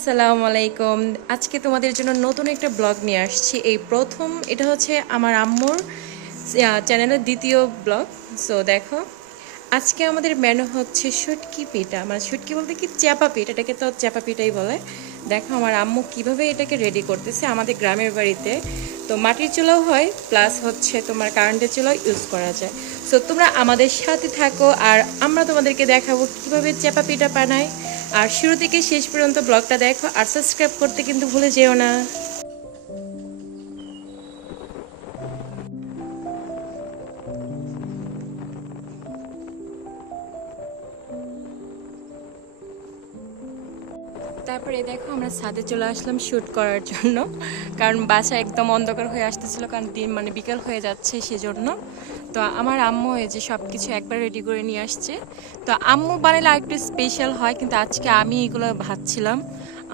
আসসালামু আলাইকুম। আজকে তোমাদের জন্য নতুন একটা ব্লগ নিয়ে আসছি। এই প্রথম এটা হচ্ছে আমার আম্মুর চ্যানেলের দ্বিতীয় ব্লগ। সো দেখো, আজকে আমাদের মেনু হচ্ছে শুটকি পিঠা। মানে শুটকি বলতে কি চ্যাপা পিঠা, এটাকে তো চ্যাপা পিঠাই বলে। দেখো আমার আম্মু কিভাবে এটাকে রেডি করতেছে আমাদের গ্রামের বাড়িতে। তো মাটির চুলাও হয়, প্লাস হচ্ছে তোমার কারেন্টের চুলাও ইউজ করা যায়। সো তোমরা আমাদের সাথে থাকো আর আমরা তোমাদেরকে দেখাবো কিভাবে চ্যাপা পিঠা বানায়। আর শুরু থেকে শেষ পর্যন্ত ব্লগটা দেখো আর সাবস্ক্রাইব করতে কিন্তু ভুলে যেও না। তারপরে দেখো আমরা ছাদে চলে আসলাম শ্যুট করার জন্য, কারণ বাসা একদম অন্ধকার হয়ে আসতেছিল, কারণ দিন মানে বিকাল হয়ে যাচ্ছে সেজন্য। তো আমার আম্মু এই যে সব কিছু একবার রেডি করে নিয়ে আসছে। তো আম্মু বানালে আরেকটু স্পেশাল হয়, কিন্তু আজকে আমি এগুলো ভাজছিলাম।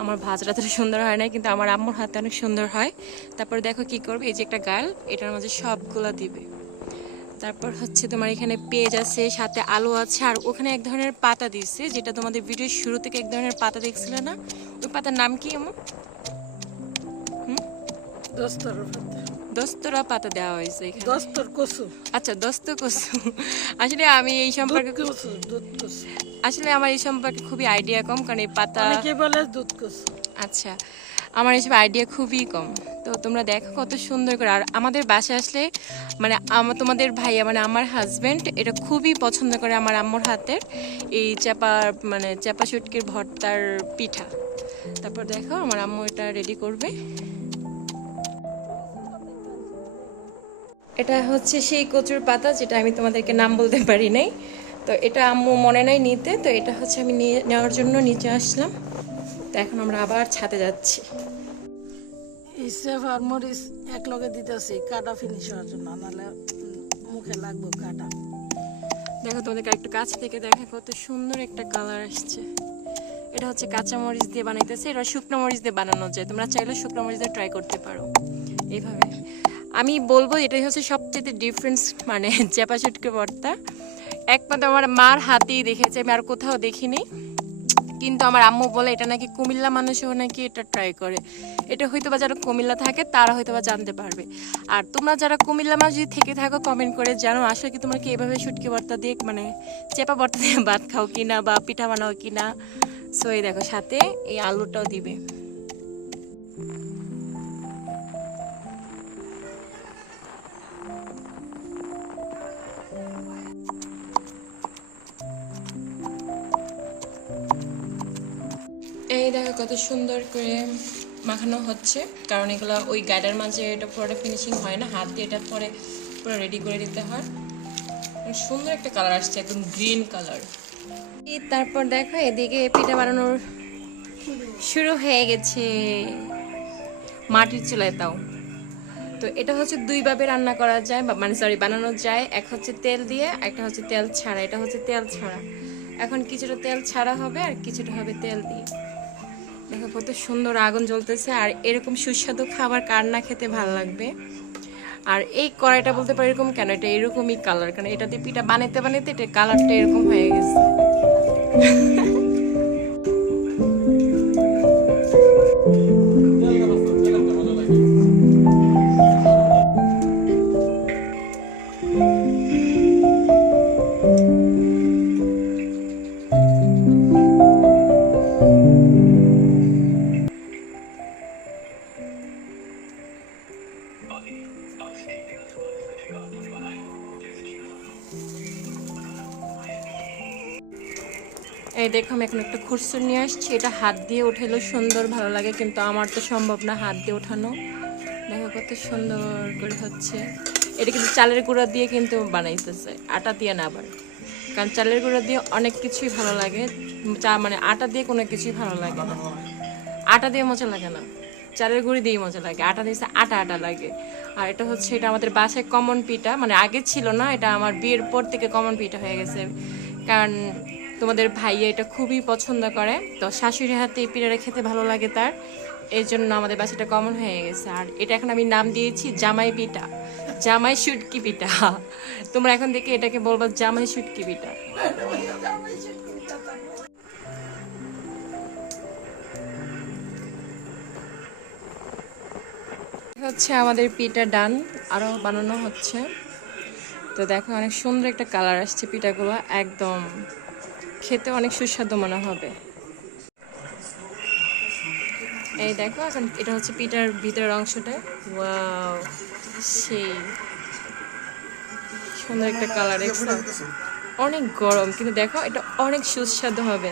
আমার ভাজটা তো সুন্দর হয় না, কিন্তু আমার আম্মুর হাতে অনেক সুন্দর হয়। তারপরে দেখো কি করবে, এই যে একটা গাল, এটার মাঝে সবগুলো দিবে। তারপর হচ্ছে তোমার এখানে পেঁয়াজ আছে, সাথে আলু আছে, আর ওখানে এক ধরনের পাতা দিচ্ছে, যেটা তোমাদের ভিডিওর শুরু থেকে এক ধরনের পাতা দেখছিলে না? ওই পাতার নাম কি আমার? দস্তর দস্তরা পাতা দেওয়া হয়েছে এখানে। দস্তর কচু আচ্ছা, দস্ত কসু। আসলে আমি এই সম্পর্কে আসলে আমার এই সম্পর্কে খুবই আইডিয়া কম, কারণ এই পাতা অনেকে বলে দুধ কচু। আচ্ছা, আমার এসব আইডিয়া খুবই কম। তো তোমরা দেখো কত সুন্দর করে। আর আমাদের বাসায় আসলে মানে তোমাদের ভাইয়া মানে আমার হাজবেন্ড এটা খুবই পছন্দ করে আমার আম্মুর হাতের এই চাপা শুটকির ভর্তার পিঠা। তারপর দেখো আমার আম্মু এটা রেডি করবে। এটা হচ্ছে সেই কচুর পাতা যেটা আমি তোমাদেরকে নাম বলতে পারি নাই। তো এটা আম্মু মনে নাই নিতে, তো এটা হচ্ছে আমি নেওয়ার জন্য নিচে আসলাম। তো এখন আমরা আবার ছাদে যাচ্ছি। ইসেফ আর মরিচ এক লগে দিতেছি কাটা ফিনিশ হওয়ার জন্য, নাহলে মুখে লাগবে কাটা। দেখো তোমাদেরকে একটু কাছ থেকে দেখা কত সুন্দর একটা কালার আসছে। এটা হচ্ছে কাঁচা মরিচ দিয়ে বানাইতেছে, এটা শুকনো মরিচ দিয়ে বানানো যায়, তোমরা চাইলে শুকনো মরিচ দিয়ে ট্রাই করতে পারো। এইভাবে আমি বলবো এটাই হচ্ছে সবচেয়ে ডিফারেন্স, মানে চ্যাপা শুটকি ভর্তা একমাত্র আমার মার হাতেই দেখেছি, আমি আর কোথাও দেখিনি। কিন্তু আমার আম্মু বলে এটা নাকি কুমিল্লা মানুষও নাকি এটা ট্রাই করে। এটা হয়তো বা যারা কুমিল্লা থাকে তারা হয়তো বা জানতে পারবে। আর তোমরা যারা কুমিল্লা মানুষ যদি থেকে থাকো কমেন্ট করে জানো আসলে কি তোমরা কি এভাবে শুটকি ভর্তা দিয়ে মানে চেপা ভর্তা দিয়ে ভাত খাও কিনা বা পিঠা বানাও কিনা। সো এই দেখো সাথে এই আলুটাও দিবে। এই দেখো কত সুন্দর করে মাখানো হচ্ছে, কারণ এগুলো ওই গাডার মাঝে এটা পুরোটা ফিনিশিং হয় না, হাত দিয়ে এটা পরে পুরো রেডি করে দিতে হয়। সুন্দর একটা কালার আসছে, একদম গ্রিন কালার। তারপর দেখো এদিকে পিঠা বানানোর শুরু হয়ে গেছে মাটির চুলায় তাও। তো এটা হচ্ছে দুইভাবে রান্না করা যায়, মানে সরি বানানো যায়। এক হচ্ছে তেল দিয়ে, একটা হচ্ছে তেল ছাড়া। এটা হচ্ছে তেল ছাড়া। এখন কিছুটা তেল ছাড়া হবে আর কিছুটা হবে তেল দিয়ে। দেখো কত সুন্দর আগুন জ্বলতেছে, আর এরকম সুস্বাদু খাবার কার না খেতে ভালো লাগবে। আর এই কড়াইটা বলতে পারি এরকম কেন, এটা এরকমই কালার, কারণ এটা দিয়ে পিঠা বানাইতে বানাইতে এটা কালারটা এরকম হয়ে গেছে। এই দেখো আমি এখন একটা খুরসুর নিয়ে আসছি, এটা হাত দিয়ে উঠালেও সুন্দর ভালো লাগে, কিন্তু আমার তো সম্ভব না হাত দিয়ে ওঠানো। দেখো কত সুন্দর করে হচ্ছে। এটা কিন্তু চালের গুঁড়া দিয়ে কিন্তু বানাইতেছে, আটা দিয়ে না আবার, কারণ চালের গুঁড়া দিয়ে অনেক কিছুই ভালো লাগে, মানে আটা দিয়ে কোনো কিছুই ভালো লাগে না। আটা দিয়ে মজা লাগে না, চালের গুঁড়ি দিয়ে মজা লাগে, আটা দিয়ে আটা আটা লাগে। আর এটা হচ্ছে এটা আমাদের বাসায় কমন পিঠা, মানে আগে ছিল না, এটা আমার বিয়ের পর থেকে কমন পিঠা হয়ে গেছে, কারণ তোমাদের ভাইয়া এটা খুবই পছন্দ করে। তো শাশুড়ি হাতে এই পিঠাটা খেতে ভালো লাগে তার, এই জন্য আমাদের বাসাটা কমন হয়ে গেছে। আর এটা এখন আমি নাম দিয়েছি জামাই পিঠা, জামাই শুটকি পিঠা। তোমরা এখন থেকে এটাকে বলবো জামাই শুটকি পিঠা। হচ্ছে আমাদের পিঠা ডান, আরো বানানো হচ্ছে। তো দেখো অনেক সুন্দর একটা কালার আসছে পিঠাগুলো, একদম খেতে অনেক সুস্বাদু মনে হবে। এই দেখো এখন এটা হচ্ছে পিঠার ভিতরের অংশটা। ওয়াও, সেই সুন্দর একটা কালার দেখছো। অনেক গরম কিন্তু দেখো এটা অনেক সুস্বাদু হবে।